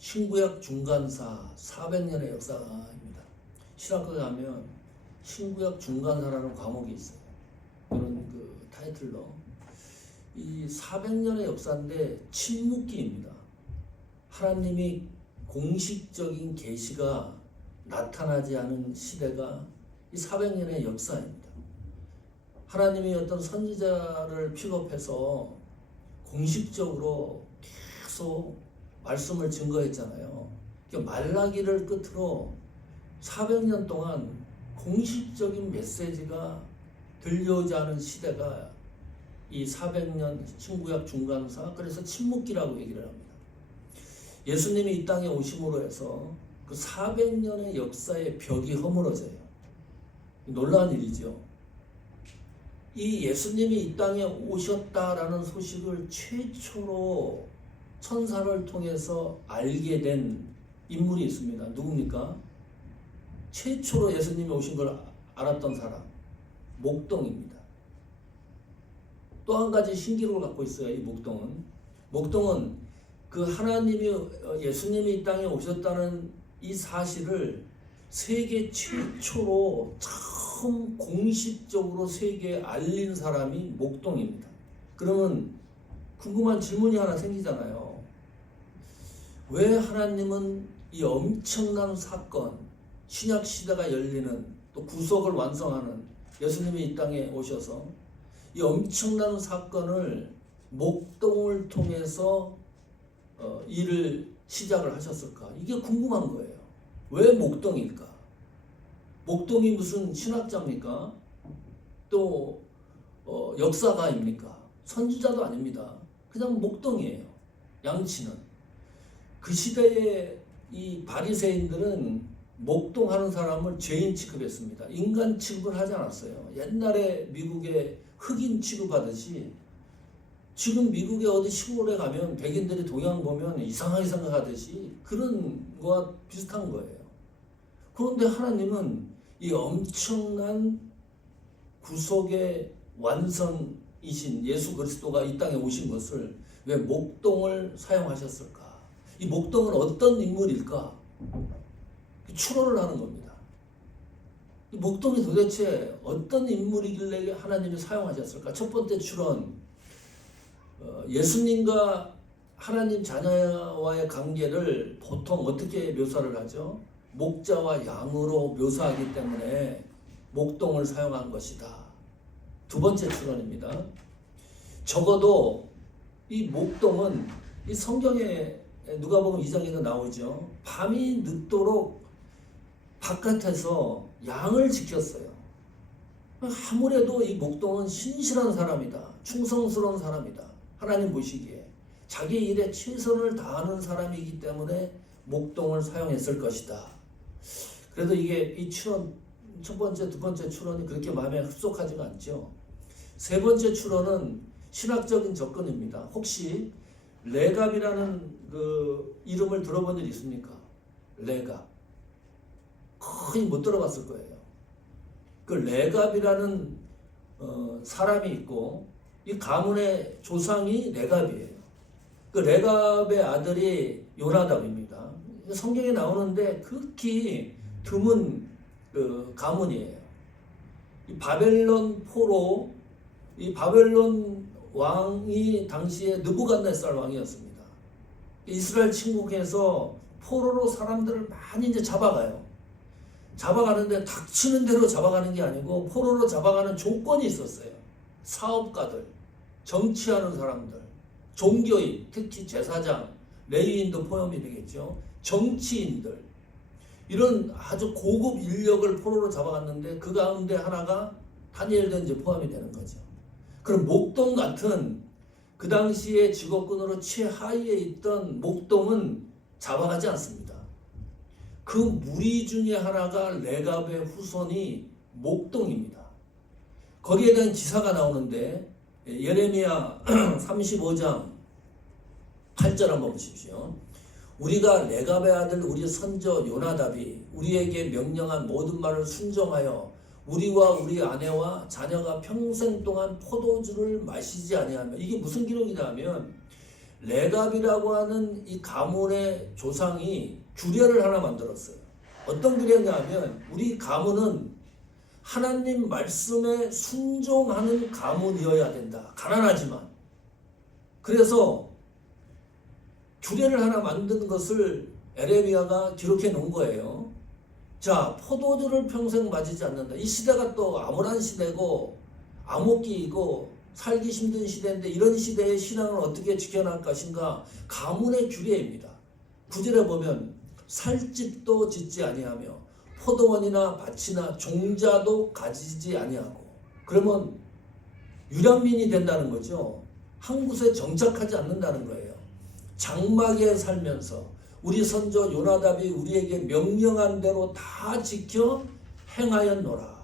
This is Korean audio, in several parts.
신구약 중간사 400년의 역사입니다. 신학교에 가면 신구약 중간사라는 과목이 있어요. 그런 타이틀로 이 400년의 역사인데 침묵기입니다. 하나님이 공식적인 계시가 나타나지 않은 시대가 이 400년의 역사입니다. 하나님이 어떤 선지자를 픽업해서 공식적으로 계속 말씀을 증거했잖아요. 말라기를 끝으로 400년 동안 공식적인 메시지가 들려오지 않은 시대가 이 400년 신구약 중간사, 그래서 침묵기라고 얘기를 합니다. 예수님이 이 땅에 오심으로 해서 그 400년의 역사의 벽이 허물어져요. 놀라운 일이죠. 이 예수님이 이 땅에 오셨다라는 소식을 최초로 천사를 통해서 알게 된 인물이 있습니다. 누굽니까? 최초로 예수님이 오신 걸 알았던 사람, 목동입니다. 또 한 가지 신기록을 갖고 있어요. 이 목동은 그 예수님이 이 땅에 오셨다는 이 사실을 세계 최초로 처음 공식적으로 세계에 알린 사람이 목동입니다. 그러면 궁금한 질문이 하나 생기잖아요. 왜 하나님은 이 엄청난 사건, 신약 시대가 열리는, 또 구속을 완성하는 예수님이 이 땅에 오셔서 이 엄청난 사건을 목동을 통해서 일을 시작을 하셨을까? 이게 궁금한 거예요. 왜 목동일까? 목동이 무슨 신학자입니까? 또 역사가입니까? 선지자도 아닙니다. 그냥 목동이에요. 양치는. 그 시대에 이 바리새인들은 목동하는 사람을 죄인 취급했습니다. 인간 취급을 하지 않았어요. 옛날에 미국의 흑인 취급하듯이 지금 미국의 어디 시골에 가면 백인들이 동양 보면 이상하게 생각하듯이 그런 거와 비슷한 거예요. 그런데 하나님은 이 엄청난 구속의 완성이신 예수 그리스도가 이 땅에 오신 것을 왜 목동을 사용하셨을까? 이 목동은 어떤 인물일까? 추론을 하는 겁니다. 이 목동이 도대체 어떤 인물이길래 하나님이 사용하셨을까? 첫 번째 추론, 예수님과 하나님 자녀와의 관계를 보통 어떻게 묘사를 하죠? 목자와 양으로 묘사하기 때문에 목동을 사용한 것이다. 두 번째 추론입니다. 적어도 이 목동은 이 성경에 누가복음 2장에도 나오죠. 밤이 늦도록 바깥에서 양을 지켰어요. 아무래도 이 목동은 신실한 사람이다. 충성스러운 사람이다. 하나님 보시기에 자기 일에 최선을 다하는 사람이기 때문에 목동을 사용했을 것이다. 그래도 이게 이 추론, 첫 번째, 두 번째 추론이 그렇게 마음에 흡속하지가 않죠. 세 번째 추론은 신학적인 접근입니다. 혹시 레갑이라는 그 이름을 들어본 일 있습니까? 레갑. 거의 못 들어봤을 거예요. 그 레갑이라는 사람이 있고 이 가문의 조상이 레갑이에요. 그 레갑의 아들이 요나답입니다. 성경에 나오는데 극히 드문 그 가문이에요. 이 바벨론 포로, 이 바벨론 왕이 당시에 느부갓네살 왕이었습니다. 이스라엘 침공해서 포로로 사람들을 많이 이제 잡아가는데 닥치는 대로 잡아가는 게 아니고 포로로 잡아가는 조건이 있었어요. 사업가들, 정치하는 사람들, 종교인, 특히 제사장, 레위인도 포함이 되겠죠. 정치인들, 이런 아주 고급 인력을 포로로 잡아갔는데 그 가운데 하나가 다니엘도 이제 포함이 되는 거죠. 그럼 목동 같은 그 당시에 직업군으로 최하위에 있던 목동은 잡아가지 않습니다. 그 무리 중에 하나가 레갑의 후손이 목동입니다. 거기에 대한 기사가 나오는데 예레미야 35장 8절 한번 보십시오. 우리가 레갑의 아들 우리 선조 요나답이 우리에게 명령한 모든 말을 순종하여 우리와 우리 아내와 자녀가 평생 동안 포도주를 마시지 아니하며, 이게 무슨 기록이냐 하면 레갑이라고 하는 이 가문의 조상이 규례를 하나 만들었어요. 어떤 규례냐면 우리 가문은 하나님 말씀에 순종하는 가문이어야 된다. 가난하지만. 그래서 규례를 하나 만든 것을 에레미야가 기록해 놓은 거예요. 자, 포도주를 평생 마시지 않는다. 이 시대가 또 암울한 시대고 암흑기이고 살기 힘든 시대인데 이런 시대의 신앙을 어떻게 지켜나갈 것인가? 가문의 규례입니다. 9절에 보면 살집도 짓지 아니하며 포도원이나 밭이나 종자도 가지지 아니하고. 그러면 유량민이 된다는 거죠. 한 곳에 정착하지 않는다는 거예요. 장막에 살면서 우리 선조 요나답이 우리에게 명령한 대로 다 지켜 행하였노라.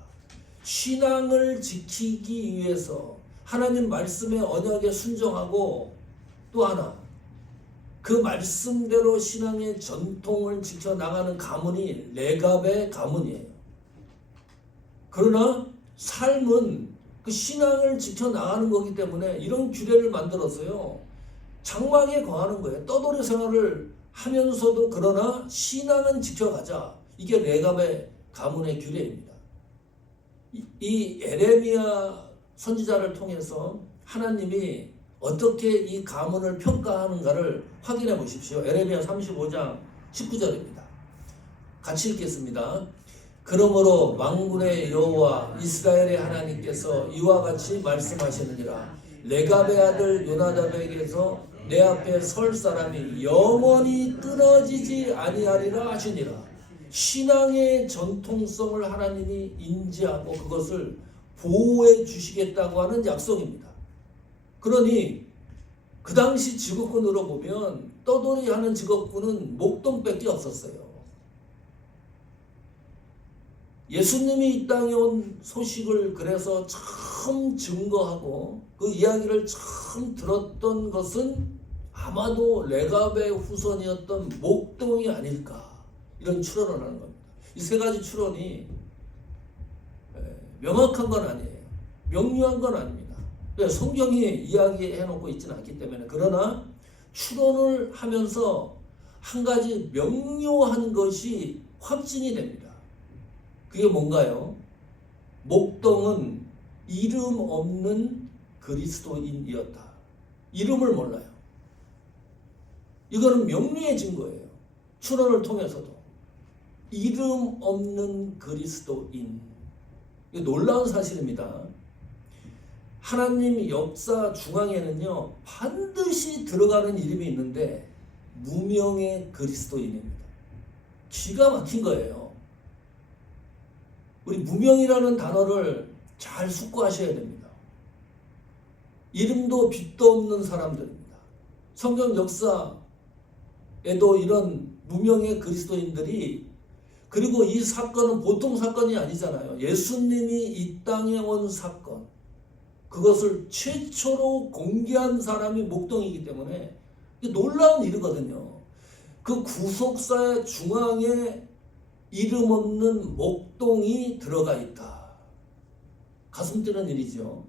신앙을 지키기 위해서 하나님 말씀의 언약에 순종하고 또 하나 그 말씀대로 신앙의 전통을 지켜나가는 가문이 레갑의 가문이에요. 그러나 삶은 그 신앙을 지켜나가는 거기 때문에 이런 규례를 만들어서요. 장막에 거하는 거예요. 떠돌이 생활을 하면서도 그러나 신앙은 지켜가자. 이게 레갑의 가문의 규례입니다. 이 에레미야 선지자를 통해서 하나님이 어떻게 이 가문을 평가하는가를 확인해 보십시오. 에레미야 35장 19절입니다. 같이 읽겠습니다. 그러므로 만군의 여호와 이스라엘의 하나님께서 이와 같이 말씀하시느니라. 레갑의 아들 요나답에게서 내 앞에 설 사람이 영원히 끊어지지 아니하리라 하시니라. 신앙의 전통성을 하나님이 인지하고 그것을 보호해 주시겠다고 하는 약속입니다. 그러니 그 당시 직업군으로 보면 떠돌이 하는 직업군은 목동밖에 없었어요. 예수님이 이 땅에 온 소식을 그래서 처음 증거하고 그 이야기를 처음 들었던 것은 아마도 레갑의 후손이었던 목동이 아닐까, 이런 추론을 하는 겁니다. 이 세 가지 추론이 명확한 건 아니에요. 명료한 건 아닙니다. 성경이 이야기해 놓고 있지는 않기 때문에. 그러나 추론을 하면서 한 가지 명료한 것이 확진이 됩니다. 그게 뭔가요? 목동은 이름 없는 그리스도인이었다. 이름을 몰라요. 이거는 명료해진 거예요. 추론을 통해서도. 이름 없는 그리스도인. 이거 놀라운 사실입니다. 하나님 역사 중앙에는요, 반드시 들어가는 이름이 있는데 무명의 그리스도인입니다. 기가 막힌 거예요. 우리 무명이라는 단어를 잘 숙고하셔야 됩니다. 이름도 빛도 없는 사람들입니다. 성경 역사에도 이런 무명의 그리스도인들이, 그리고 이 사건은 보통 사건이 아니잖아요. 예수님이 이 땅에 온 사건, 그것을 최초로 공개한 사람이 목동이기 때문에 놀라운 일이거든요. 그 구속사의 중앙에 이름 없는 목동이 들어가 있다. 가슴 뛰는 일이죠.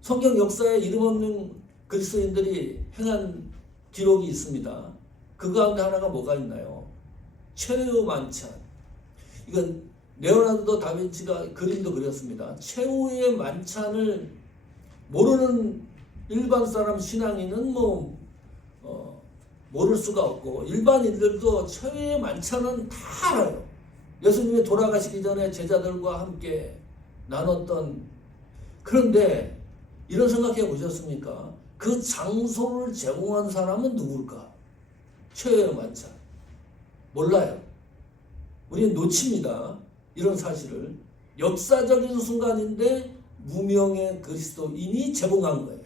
성경 역사에 이름 없는 그리스도인들이 행한 기록이 있습니다. 그 가운데 하나가 뭐가 있나요? 최후 만찬. 이건 레오나르도 다빈치가 그림도 그렸습니다. 최후의 만찬을 모르는 일반 사람 신앙인은 모를 수가 없고, 일반인들도 최후의 만찬은 다 알아요. 예수님이 돌아가시기 전에 제자들과 함께 나눴던. 그런데 이런 생각해 보셨습니까? 그 장소를 제공한 사람은 누굴까? 최후의 만찬. 몰라요. 우리는 놓칩니다. 이런 사실을. 역사적인 순간인데 무명의 그리스도인이 제공한 거예요.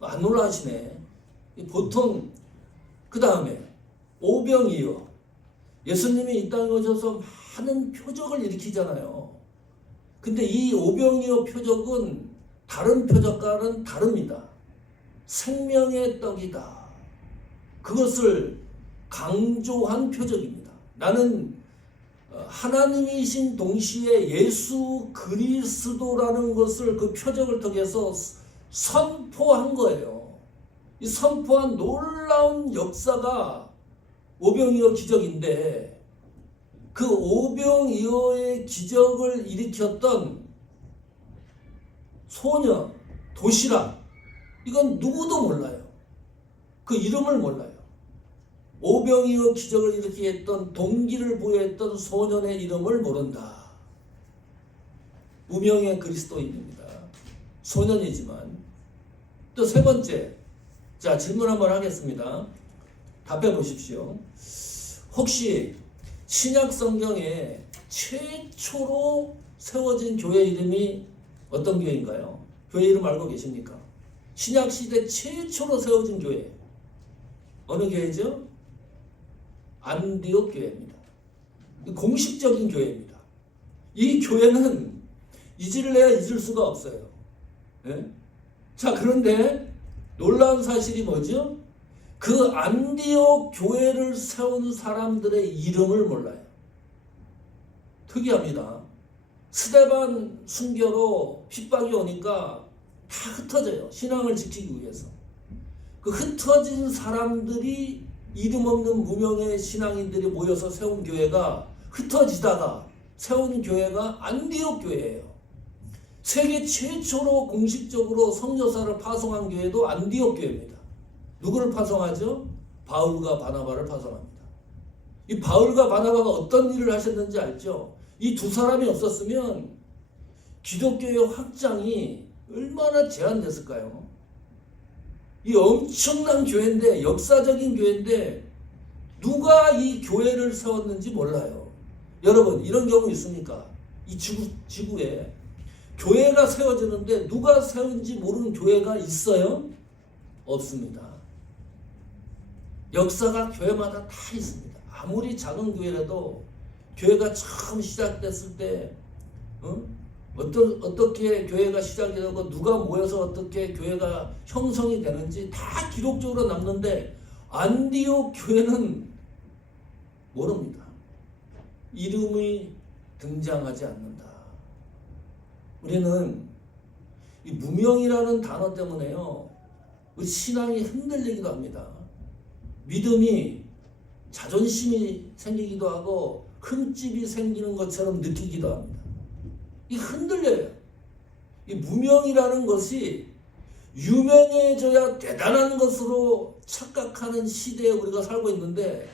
안 놀라시네. 보통 그 다음에 오병이어. 예수님이 이 땅에 오셔서 많은 표적을 일으키잖아요. 근데 이 오병이어 표적은 다른 표적과는 다릅니다. 생명의 떡이다. 그것을 강조한 표적입니다. 나는 하나님이신 동시에 예수 그리스도라는 것을 그 표적을 통해서 선포한 거예요. 이 선포한 놀라운 역사가 오병이어 기적인데 그 오병이어의 기적을 일으켰던 소녀 도시락 이건 누구도 몰라요. 그 이름을 몰라요. 오병이어 기적을 일으키게 했던 동기를 부여했던 소년의 이름을 모른다. 무명의 그리스도인입니다. 소년이지만. 또 세 번째, 자 질문 한번 하겠습니다. 답해 보십시오. 혹시 신약 성경에 최초로 세워진 교회 이름이 어떤 교회인가요? 교회 이름 알고 계십니까? 신약 시대 최초로 세워진 교회 어느 교회죠? 안디옥 교회입니다. 공식적인 교회입니다. 이 교회는 잊을래야 잊을 수가 없어요. 네? 자, 그런데 놀라운 사실이 뭐죠? 그 안디옥 교회를 세운 사람들의 이름을 몰라요. 특이합니다. 스데반 순교로 핍박이 오니까 다 흩어져요. 신앙을 지키기 위해서. 그 흩어진 사람들이 이름 없는 무명의 신앙인들이 모여서 세운 교회가 흩어지다가 세운 교회가 안디옥 교회예요. 세계 최초로 공식적으로 선교사를 파송한 교회도 안디옥 교회입니다. 누구를 파송하죠? 바울과 바나바를 파송합니다. 이 바울과 바나바가 어떤 일을 하셨는지 알죠? 이 두 사람이 없었으면 기독교의 확장이 얼마나 제한됐을까요? 이 엄청난 교회인데, 역사적인 교회인데 누가 이 교회를 세웠는지 몰라요. 여러분 이런 경우 있습니까? 이 지구에 교회가 세워지는데 누가 세운지 모르는 교회가 있어요? 없습니다. 역사가 교회마다 다 있습니다. 아무리 작은 교회라도 교회가 처음 시작됐을 때 어떻게 교회가 시작이 되고 누가 모여서 어떻게 교회가 형성이 되는지 다 기록적으로 남는데 안디옥 교회는 모릅니다. 이름이 등장하지 않는다. 우리는 이 무명이라는 단어 때문에요. 우리 신앙이 흔들리기도 합니다. 믿음이 자존심이 생기기도 하고 흠집이 생기는 것처럼 느끼기도 합니다. 이 흔들려요. 이 무명이라는 것이 유명해져야 대단한 것으로 착각하는 시대에 우리가 살고 있는데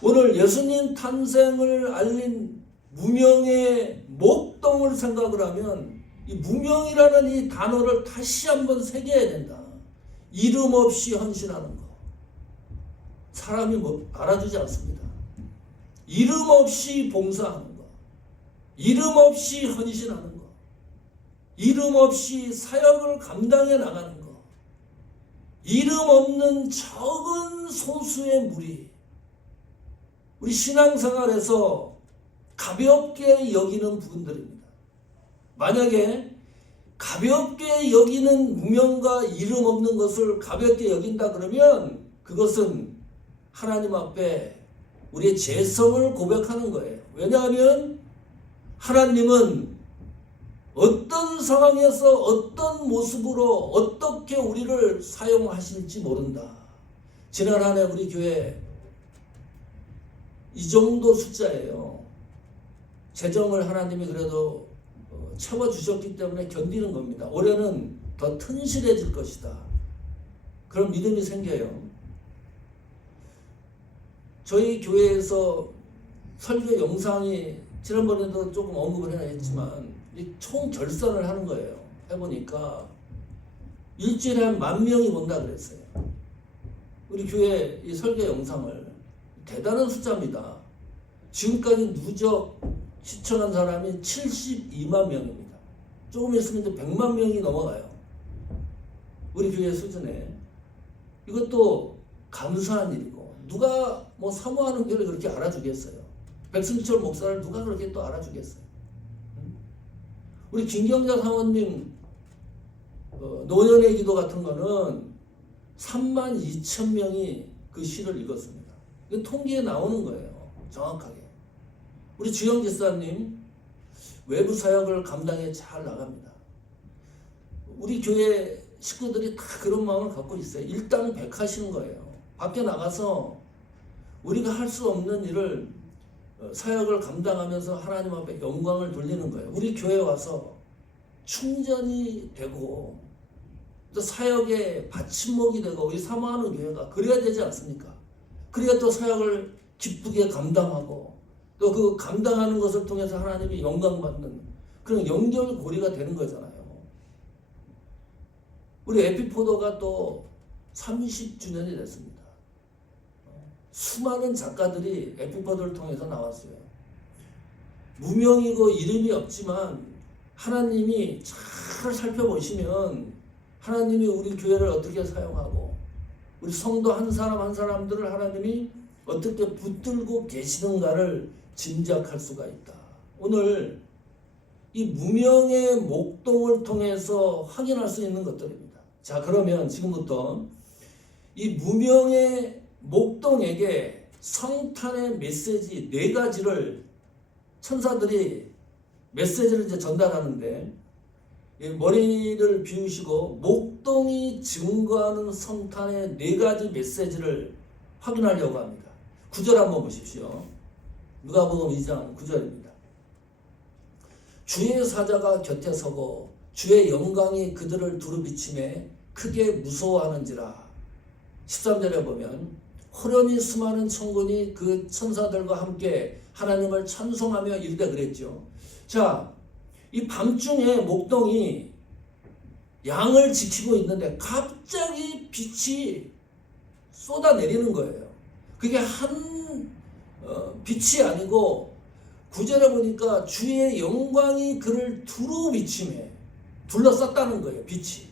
오늘 예수님 탄생을 알린 무명의 목동을 생각을 하면 이 무명이라는 이 단어를 다시 한번 새겨야 된다. 이름 없이 헌신하는 거. 사람이 알아주지 않습니다. 이름 없이 봉사하는 거. 이름 없이 헌신하는 거. 이름 없이 사역을 감당해 나가는 거. 이름 없는 적은 소수의 무리. 우리 신앙생활에서 가볍게 여기는 부분들입니다. 만약에 가볍게 여기는 무명과 이름 없는 것을 가볍게 여긴다 그러면 그것은 하나님 앞에 우리의 죄성을 고백하는 거예요. 왜냐하면 하나님은 어떤 상황에서 어떤 모습으로 어떻게 우리를 사용하실지 모른다. 지난 한 해 우리 교회 이 정도 숫자예요. 재정을 하나님이 그래도 채워주셨기 때문에 견디는 겁니다. 올해는 더 튼실해질 것이다. 그런 믿음이 생겨요. 저희 교회에서 설교 영상이 지난번에도 조금 언급을 해야 했지만 총 결산을 하는 거예요. 해보니까 일주일에 한 10,000명이 본다 그랬어요. 우리 교회 이 설교 영상을 대단한 숫자입니다. 지금까지 누적 시청한 사람이 72만 명입니다. 조금 있으면 이제 100만 명이 넘어가요. 우리 교회 수준에. 이것도 감사한 일이고 누가 뭐 사모하는 교회를 그렇게 알아주겠어요. 백승철 목사를 누가 그렇게 또 알아주겠어요. 우리 김경자 사모님 노년의 기도 같은 거는 32,000명이 그 시를 읽었습니다. 이거 통계에 나오는 거예요. 정확하게. 우리 주영 집사님 외부 사역을 감당해 잘 나갑니다. 우리 교회 식구들이 다 그런 마음을 갖고 있어요. 일당백하시는 거예요. 밖에 나가서 우리가 할 수 없는 일을 사역을 감당하면서 하나님 앞에 영광을 돌리는 거예요. 우리 교회 와서 충전이 되고 또 사역의 받침목이 되고 우리 사모하는 교회가 그래야 되지 않습니까? 그래야 또 사역을 기쁘게 감당하고 또 그 감당하는 것을 통해서 하나님이 영광받는 그런 연결고리가 되는 거잖아요. 우리 에피포도가 또 30주년이 됐습니다. 수많은 작가들이 에피포도를 통해서 나왔어요. 무명이고 이름이 없지만 하나님이 잘 살펴보시면 하나님이 우리 교회를 어떻게 사용하고 우리 성도 한 사람 한 사람들을 하나님이 어떻게 붙들고 계시는가를 짐작할 수가 있다. 오늘 이 무명의 목동을 통해서 확인할 수 있는 것들입니다. 자, 그러면 지금부터 이 무명의 목동에게 성탄의 메시지 4가지를 천사들이 메시지를 이제 전달하는데 머리를 비우시고 목동이 증거하는 성탄의 4가지 메시지를 확인하려고 합니다. 9절 한번 보십시오. 누가복음 2장 9절입니다. 주의 사자가 곁에 서고 주의 영광이 그들을 두루비치매 크게 무서워하는지라. 13절에 보면 호련히 수많은 천군이 그 천사들과 함께 하나님을 찬송하며 이르되 그랬죠. 자, 이 밤중에 목동이 양을 지키고 있는데 갑자기 빛이 쏟아내리는 거예요. 그게 빛이 아니고 9절에 보니까 주의 영광이 그를 두루비치매 둘러쌌다는 거예요. 빛이.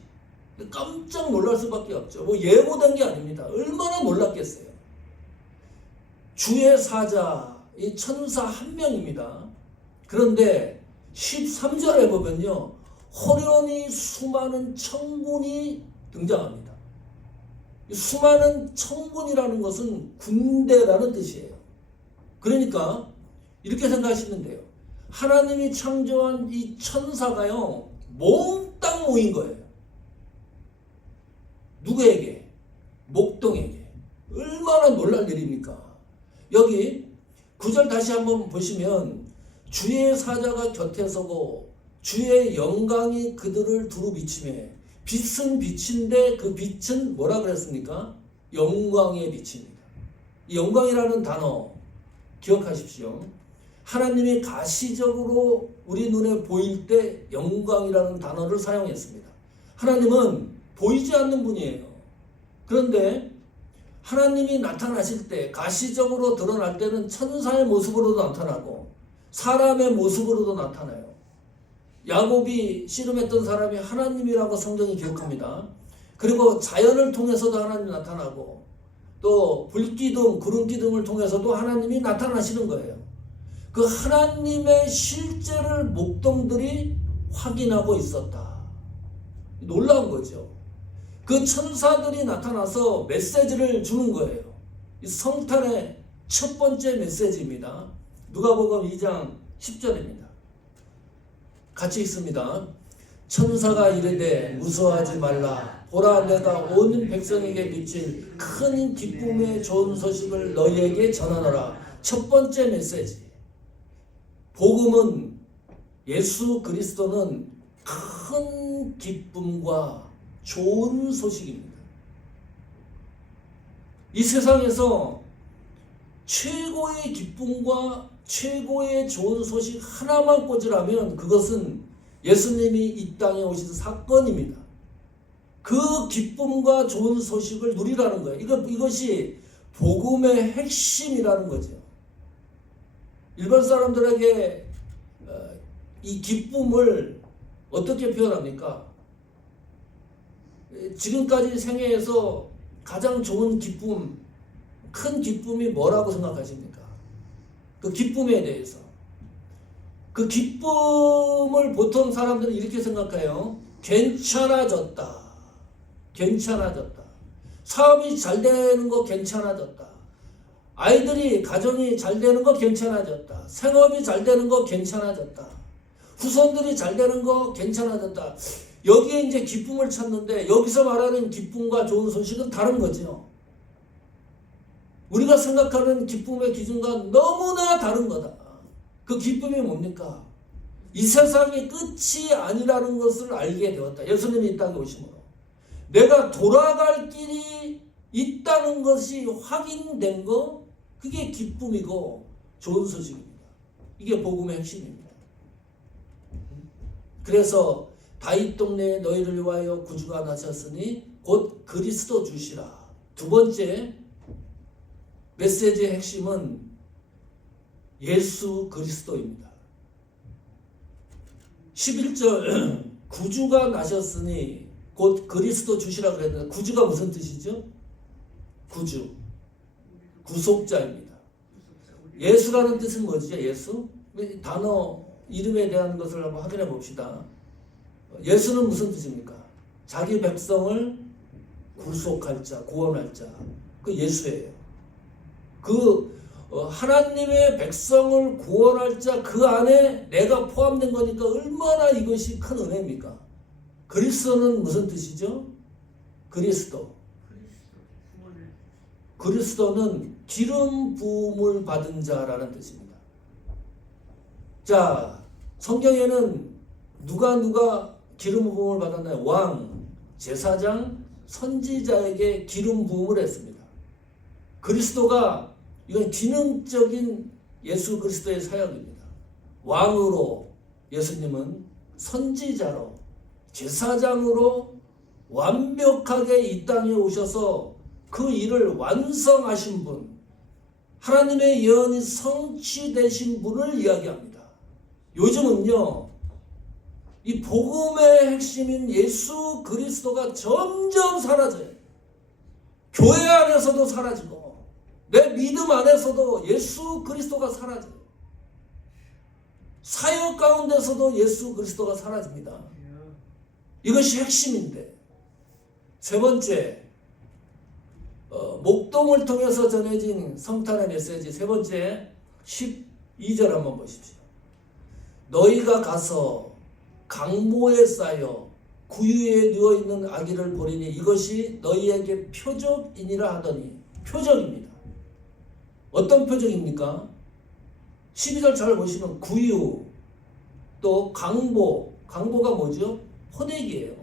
깜짝 놀랄 수밖에 없죠. 뭐 예고된 게 아닙니다. 얼마나 놀랐겠어요. 주의 사자, 이 천사 한 명입니다. 그런데 13절에 보면요, 호련히 수많은 천군이 등장합니다. 수많은 천군이라는 것은 군대라는 뜻이에요. 그러니까 이렇게 생각하시면 돼요. 하나님이 창조한 이 천사가요, 몽땅 모인 거예요. 누구에게? 목동에게. 얼마나 놀랄 일입니까? 여기 9절 다시 한번 보시면 주의 사자가 곁에 서고 주의 영광이 그들을 두루비치매. 빛은 빛인데 그 빛은 뭐라 그랬습니까? 영광의 빛입니다. 이 영광이라는 단어 기억하십시오. 하나님이 가시적으로 우리 눈에 보일 때 영광이라는 단어를 사용했습니다. 하나님은 보이지 않는 분이에요. 그런데 하나님이 나타나실 때 가시적으로 드러날 때는 천사의 모습으로도 나타나고 사람의 모습으로도 나타나요. 야곱이 씨름했던 사람이 하나님이라고 성경이 기록합니다. 그리고 자연을 통해서도 하나님이 나타나고 또 불기둥, 구름기둥을 통해서도 하나님이 나타나시는 거예요. 그 하나님의 실제를 목동들이 확인하고 있었다. 놀라운 거죠. 그 천사들이 나타나서 메시지를 주는 거예요. 이 성탄의 첫 번째 메시지입니다. 누가복음 2장 10절입니다. 같이 읽습니다. 천사가 이르되 무서워하지 말라. 보라, 내가 온 백성에게 비칠 큰 기쁨의 좋은 소식을 너희에게 전하노라. 첫 번째 메시지. 복음은, 예수 그리스도는 큰 기쁨과 좋은 소식입니다. 이 세상에서 최고의 기쁨과 최고의 좋은 소식 하나만 꽂으라면 그것은 예수님이 이 땅에 오신 사건입니다. 그 기쁨과 좋은 소식을 누리라는 거예요. 이것이 복음의 핵심이라는 거죠. 일반 사람들에게 이 기쁨을 어떻게 표현합니까? 지금까지 생애에서 가장 좋은 기쁨, 큰 기쁨이 뭐라고 생각하십니까? 그 기쁨에 대해서. 그 기쁨을 보통 사람들은 이렇게 생각해요. 괜찮아졌다. 괜찮아졌다. 사업이 잘 되는 거 괜찮아졌다. 아이들이, 가정이 잘 되는 거 괜찮아졌다. 생업이 잘 되는 거 괜찮아졌다. 후손들이 잘 되는 거 괜찮아졌다. 여기에 이제 기쁨을 찾는데 여기서 말하는 기쁨과 좋은 소식은 다른 거죠. 우리가 생각하는 기쁨의 기준과 너무나 다른 거다. 그 기쁨이 뭡니까? 이 세상이 끝이 아니라는 것을 알게 되었다. 예수님이 이 땅에 오심으로. 내가 돌아갈 길이 있다는 것이 확인된 거, 그게 기쁨이고 좋은 소식입니다. 이게 복음의 핵심입니다. 그래서 다윗 동네에 너희를 위하여 구주가 나셨으니 곧 그리스도 주시라. 두 번째 메시지의 핵심은 예수 그리스도입니다. 11절 구주가 나셨으니 곧 그리스도 주시라 그랬는데 구주가 무슨 뜻이죠? 구주, 구속자입니다. 예수라는 뜻은 뭐죠? 예수? 단어 이름에 대한 것을 한번 확인해 봅시다. 예수는 무슨 뜻입니까? 자기 백성을 구속할 자, 구원할 자. 그 예수예요. 하나님의 백성을 구원할 자, 그 안에 내가 포함된 거니까 얼마나 이것이 큰 은혜입니까? 그리스도는 무슨 뜻이죠? 그리스도. 그리스도는 기름 부음을 받은 자라는 뜻입니다. 자, 성경에는 누가 기름 부음을 받았나요? 왕, 제사장, 선지자에게 기름 부음을 했습니다. 그리스도가 이건 기능적인 예수 그리스도의 사역입니다. 왕으로 예수님은 선지자로 제사장으로 완벽하게 이 땅에 오셔서 그 일을 완성하신 분, 하나님의 예언이 성취되신 분을 이야기합니다. 요즘은요, 이 복음의 핵심인 예수 그리스도가 점점 사라져요. 교회 안에서도 사라지고 내 믿음 안에서도 예수 그리스도가 사라져요. 사역 가운데서도 예수 그리스도가 사라집니다. 이것이 핵심인데, 세 번째, 목동을 통해서 전해진 성탄의 메시지, 세 번째 12절 한번 보십시오. 너희가 가서 강보에 쌓여 구유에 누워있는 아기를 보리니 이것이 너희에게 표적이니라 하더니, 표적입니다. 어떤 표적입니까? 12절 잘 보시면 구유, 또 강보가 뭐죠? 포대기예요.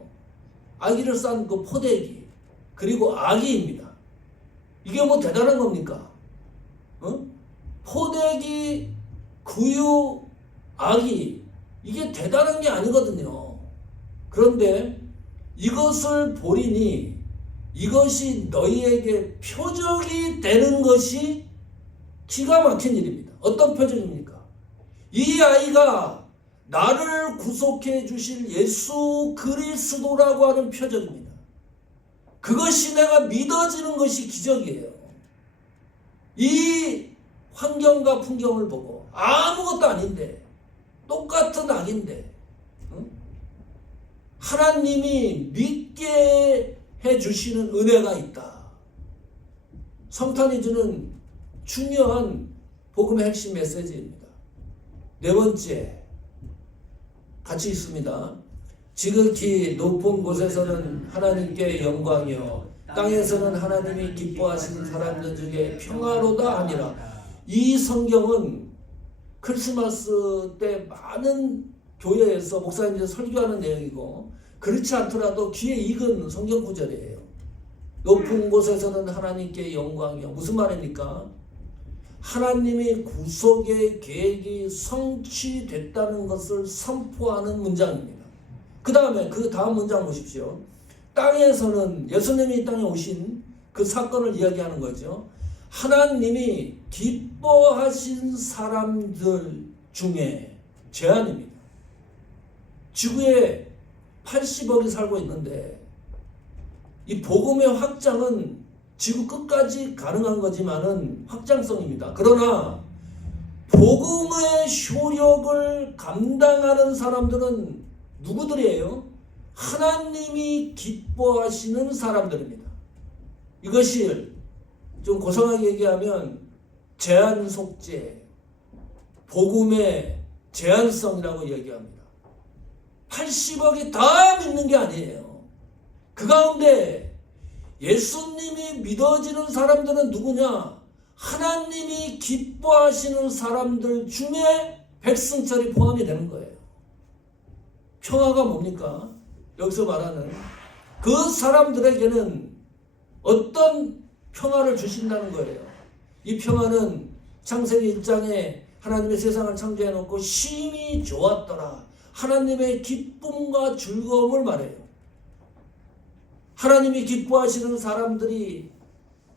아기를 싼 그 포대기, 그리고 아기입니다. 이게 뭐 대단한 겁니까? 포대기, 구유, 아기, 이게 대단한 게 아니거든요. 그런데 이것을 보리니 이것이 너희에게 표적이 되는 것이 기가 막힌 일입니다. 어떤 표적입니까? 이 아이가 나를 구속해 주실 예수 그리스도라고 하는 표적입니다. 그것이 내가 믿어지는 것이 기적이에요. 이 환경과 풍경을 보고 아무것도 아닌데, 똑같은 악인데, 하나님이 믿게 해주시는 은혜가 있다. 성탄이 주는 중요한 복음의 핵심 메시지입니다. 네 번째, 같이 있습니다. 지극히 높은 곳에서는 하나님께 영광이요 땅에서는 하나님이 기뻐하시는 사람들 중에 평화로다 하니라. 이 성경은 크리스마스 때 많은 교회에서 목사님들이 설교하는 내용이고, 그렇지 않더라도 귀에 익은 성경 구절이에요. 높은 곳에서는 하나님께 영광이요. 무슨 말입니까? 하나님의 구속의 계획이 성취됐다는 것을 선포하는 문장입니다. 그 다음 문장 보십시오. 땅에서는, 예수님이 이 땅에 오신 그 사건을 이야기하는 거죠. 하나님이 기뻐하신 사람들 중에, 제한입니다. 지구에 80억이 살고 있는데 이 복음의 확장은 지구 끝까지 가능한 거지만은 확장성입니다. 그러나 복음의 효력을 감당하는 사람들은 누구들이에요? 하나님이 기뻐하시는 사람들입니다. 이것이 좀 고상하게 얘기하면 제한 속죄, 복음의 제한성이라고 얘기합니다. 80억이 다 믿는 게 아니에요. 그 가운데 예수님이 믿어지는 사람들은 누구냐? 하나님이 기뻐하시는 사람들 중에 백성철이 포함이 되는 거예요. 평화가 뭡니까? 여기서 말하는 그 사람들에게는 어떤 평화를 주신다는 거예요. 이 평화는 창세기 1장에 하나님의 세상을 창조해 놓고 심히 좋았더라. 하나님의 기쁨과 즐거움을 말해요. 하나님이 기뻐하시는 사람들이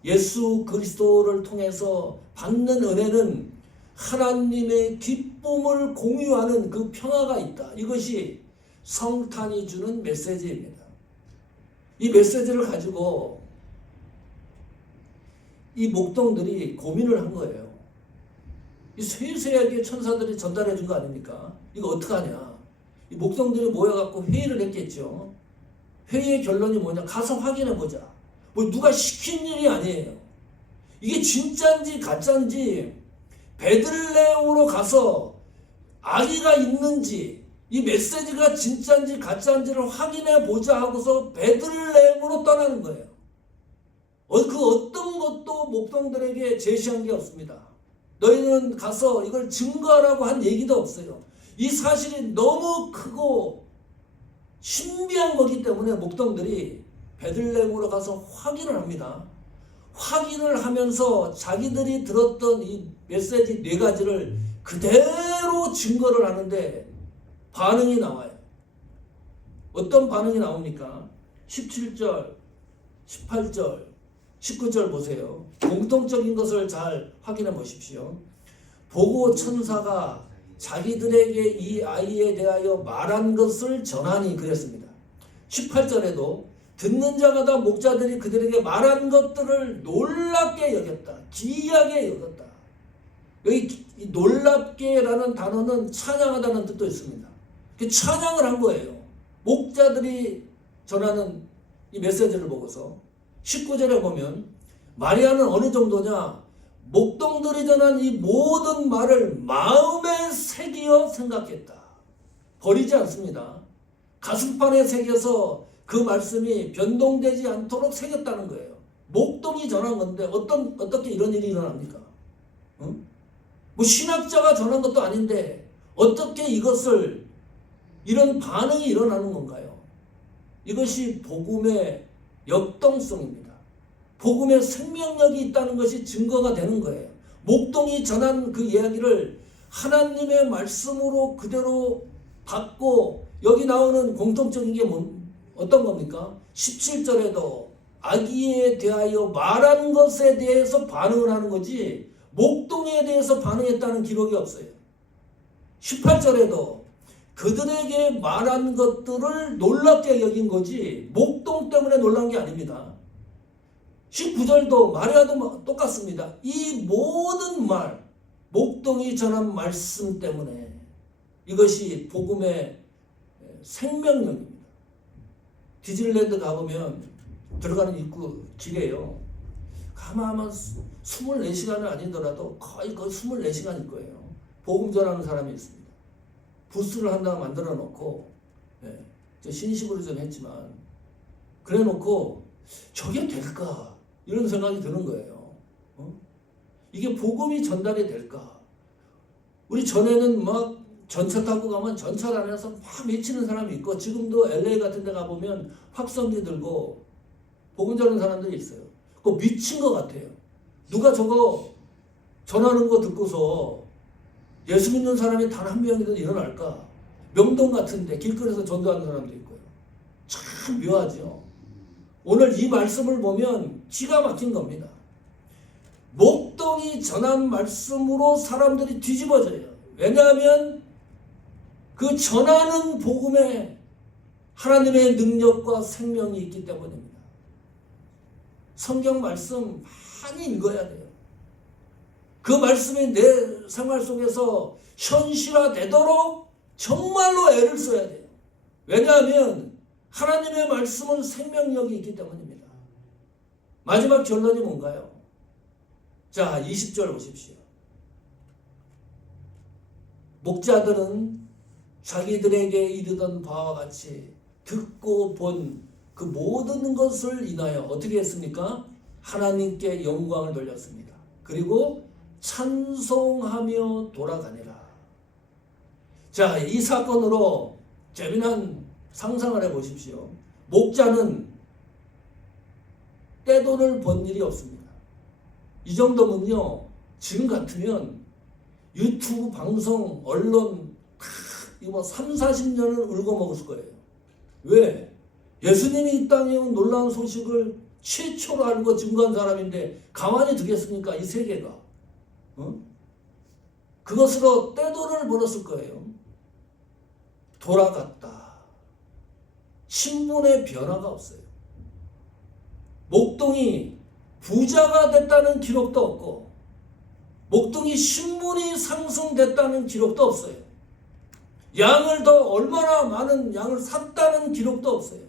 예수 그리스도를 통해서 받는 은혜는 하나님의 기쁨을 공유하는 그 평화가 있다. 이것이 성탄이 주는 메시지입니다. 이 메시지를 가지고 이 목동들이 고민을 한 거예요. 이 세세하게 천사들이 전달해 준 거 아닙니까? 이거 어떡하냐? 이 목동들이 모여갖고 회의를 했겠죠. 회의의 결론이 뭐냐? 가서 확인해 보자. 뭐 누가 시킨 일이 아니에요. 이게 진짜인지 가짜인지 베들레헴으로 가서 아기가 있는지 이 메시지가 진짜인지 가짜인지를 확인해 보자 하고서 베들레헴으로 떠나는 거예요. 그 어떤 것도 목동들에게 제시한 게 없습니다. 너희는 가서 이걸 증거하라고 한 얘기도 없어요. 이 사실이 너무 크고 신비한 거기 때문에 목동들이 베들레헴으로 가서 확인을 합니다. 확인을 하면서 자기들이 들었던 이 메시지 4가지를 그대로 증거를 하는데 반응이 나와요. 어떤 반응이 나옵니까? 17절, 18절, 19절 보세요. 공통적인 것을 잘 확인해 보십시오. 보고 천사가 자기들에게 이 아이에 대하여 말한 것을 전하니 그랬습니다. 18절에도 듣는 자가 다 목자들이 그들에게 말한 것들을 놀랍게 여겼다. 기이하게 여겼다. 여기 놀랍게라는 단어는 찬양하다는 뜻도 있습니다. 찬양을 한 거예요. 목자들이 전하는 이 메시지를 보고서 19절에 보면 마리아는 어느 정도냐? 목동들이 전한 이 모든 말을 마음에 새기어 생각했다. 버리지 않습니다. 가슴판에 새겨서 그 말씀이 변동되지 않도록 새겼다는 거예요. 목동이 전한 건데 어떻게 이런 일이 일어납니까? 응? 뭐 신학자가 전한 것도 아닌데 어떻게 이런 반응이 일어나는 건가요? 이것이 복음의 역동성입니다. 복음의 생명력이 있다는 것이 증거가 되는 거예요. 목동이 전한 그 이야기를 하나님의 말씀으로 그대로 받고 여기 나오는 공통적인 게 어떤 겁니까? 17절에도 아기에 대하여 말한 것에 대해서 반응을 하는 거지 목동에 대해서 반응했다는 기록이 없어요. 18절에도 그들에게 말한 것들을 놀랍게 여긴 거지 목동 때문에 놀란 게 아닙니다. 19절도 마리아도 똑같습니다. 이 모든 말, 목동이 전한 말씀 때문에 이것이 복음의 생명력입니다. 디즈니랜드 가보면 들어가는 입구 길이에요. 가만 24시간은 아니더라도 거의 24시간일 거예요. 복음 전하는 사람이 있습니다. 부스를 한다고 만들어 놓고 저 신식으로 좀 했지만 그래 놓고 저게 될까? 이런 생각이 드는 거예요. 이게 복음이 전달이 될까? 우리 전에는 막 전차 타고 가면 전차 안에서 막 외치는 사람이 있고 지금도 LA 같은 데 가보면 확성기 들고 복음 전하는 사람들이 있어요. 그거 미친 것 같아요. 누가 저거 전하는 거 듣고서 예수 믿는 사람이 단 한 명이든 일어날까? 명동 같은데 길거리에서 전도하는 사람도 있고요. 참 묘하죠. 오늘 이 말씀을 보면 기가 막힌 겁니다. 목동이 전한 말씀으로 사람들이 뒤집어져요. 왜냐하면 그 전하는 복음에 하나님의 능력과 생명이 있기 때문입니다. 성경 말씀 많이 읽어야 돼요. 그 말씀이 내 생활 속에서 현실화되도록 정말로 애를 써야 돼요. 왜냐하면 하나님의 말씀은 생명력이 있기 때문입니다. 마지막 결론이 뭔가요? 자, 20절 보십시오. 목자들은 자기들에게 이르던 바와 같이 듣고 본 그 모든 것을 인하여 어떻게 했습니까? 하나님께 영광을 돌렸습니다. 그리고 찬송하며 돌아가니라. 자, 이 사건으로 재미난 상상을 해보십시오. 목자는 떼돈을 번 일이 없습니다. 이 정도면요, 지금 같으면 유튜브 방송, 언론 이거 3, 40년을 울고 먹었을 거예요. 왜? 예수님이 이 땅에 온 놀라운 소식을 최초로 알고 증거한 사람인데 가만히 두겠습니까? 이 세계가. 그것으로 떼돈을 벌었을 거예요. 돌아갔다. 신분의 변화가 없어요. 목동이 부자가 됐다는 기록도 없고 목동이 신분이 상승됐다는 기록도 없어요. 양을 더 얼마나 많은 양을 샀다는 기록도 없어요.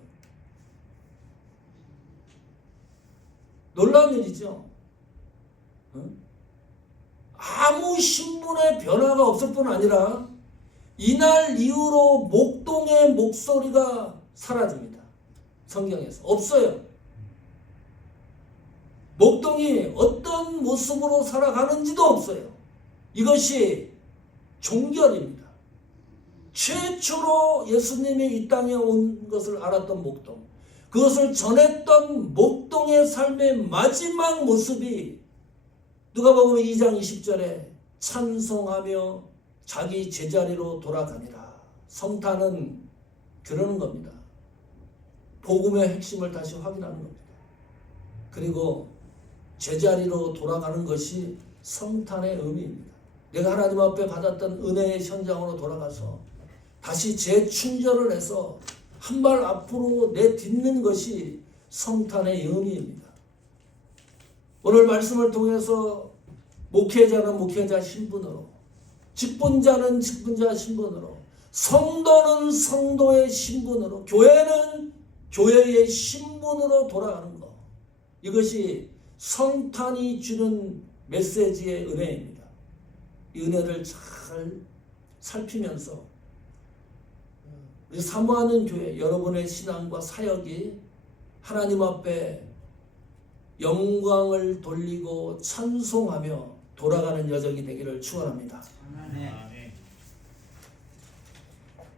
놀라운 일이죠. 아무 신분의 변화가 없을 뿐 아니라 이날 이후로 목동의 목소리가 사라집니다. 성경에서 없어요. 목동이 어떤 모습으로 살아가는지도 없어요. 이것이 종결입니다. 최초로 예수님이 이 땅에 온 것을 알았던 목동, 그것을 전했던 목동의 삶의 마지막 모습이 누가복음 2장 20절에 찬송하며 자기 제자리로 돌아가니라. 성탄은 그러는 겁니다. 복음의 핵심을 다시 확인하는 겁니다. 그리고 제자리로 돌아가는 것이 성탄의 의미입니다. 내가 하나님 앞에 받았던 은혜의 현장으로 돌아가서 다시 재충전을 해서 한 발 앞으로 내딛는 것이 성탄의 의미입니다. 오늘 말씀을 통해서 목회자는 목회자 신분으로, 직분자는 직분자 신분으로, 성도는 성도의 신분으로, 교회는 교회의 신분으로 돌아가는 것, 이것이 성탄이 주는 메시지의 은혜입니다. 이 은혜를 잘 살피면서 우리 사모하는 교회, 여러분의 신앙과 사역이 하나님 앞에 영광을 돌리고 찬송하며 돌아가는 여정이 되기를 축원합니다. 아멘.